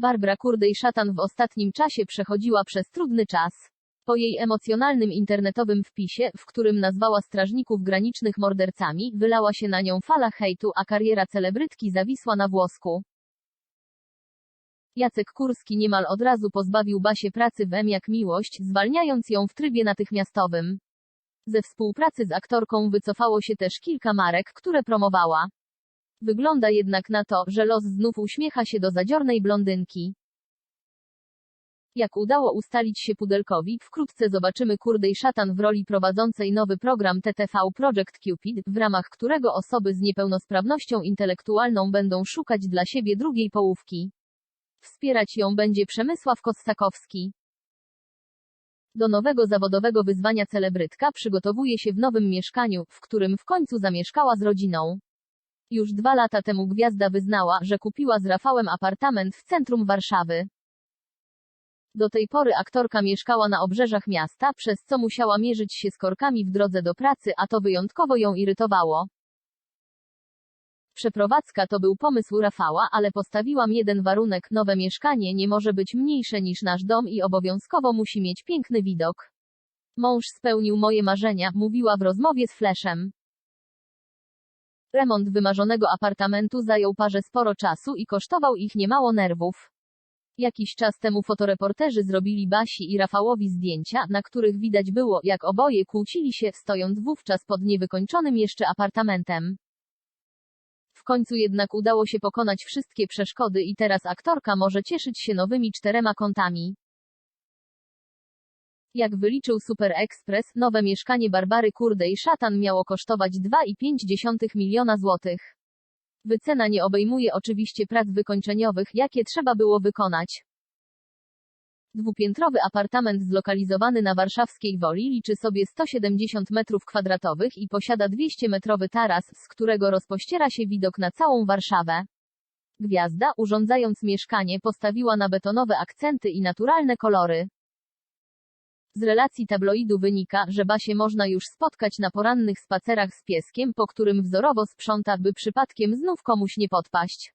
Barbara Kurdej-Szatan w ostatnim czasie przechodziła przez trudny czas. Po jej emocjonalnym internetowym wpisie, w którym nazwała strażników granicznych mordercami, wylała się na nią fala hejtu, a kariera celebrytki zawisła na włosku. Jacek Kurski niemal od razu pozbawił Basię pracy w M jak miłość, zwalniając ją w trybie natychmiastowym. Ze współpracy z aktorką wycofało się też kilka marek, które promowała. Wygląda jednak na to, że los znów uśmiecha się do zadziornej blondynki. Jak udało ustalić się Pudelkowi, wkrótce zobaczymy Kurdej Szatan w roli prowadzącej nowy program TTV Project Cupid, w ramach którego osoby z niepełnosprawnością intelektualną będą szukać dla siebie drugiej połówki. Wspierać ją będzie Przemysław Kossakowski. Do nowego zawodowego wyzwania celebrytka przygotowuje się w nowym mieszkaniu, w którym w końcu zamieszkała z rodziną. Już dwa lata temu gwiazda wyznała, że kupiła z Rafałem apartament w centrum Warszawy. Do tej pory aktorka mieszkała na obrzeżach miasta, przez co musiała mierzyć się z korkami w drodze do pracy, a to wyjątkowo ją irytowało. Przeprowadzka to był pomysł Rafała, ale postawiłam jeden warunek: nowe mieszkanie nie może być mniejsze niż nasz dom i obowiązkowo musi mieć piękny widok. Mąż spełnił moje marzenia, mówiła w rozmowie z Flashem. Remont wymarzonego apartamentu zajął parze sporo czasu i kosztował ich niemało nerwów. Jakiś czas temu fotoreporterzy zrobili Basi i Rafałowi zdjęcia, na których widać było, jak oboje kłócili się, stojąc wówczas pod niewykończonym jeszcze apartamentem. W końcu jednak udało się pokonać wszystkie przeszkody i teraz aktorka może cieszyć się nowymi czterema kątami. Jak wyliczył Super Express, nowe mieszkanie Barbary Kurdej Szatan miało kosztować 2,5 miliona złotych. Wycena nie obejmuje oczywiście prac wykończeniowych, jakie trzeba było wykonać. Dwupiętrowy apartament zlokalizowany na warszawskiej Woli liczy sobie 170 m2 i posiada 200-metrowy taras, z którego rozpościera się widok na całą Warszawę. Gwiazda, urządzając mieszkanie, postawiła na betonowe akcenty i naturalne kolory. Z relacji tabloidu wynika, że Basie można już spotkać na porannych spacerach z pieskiem, po którym wzorowo sprząta, by przypadkiem znów komuś nie podpaść.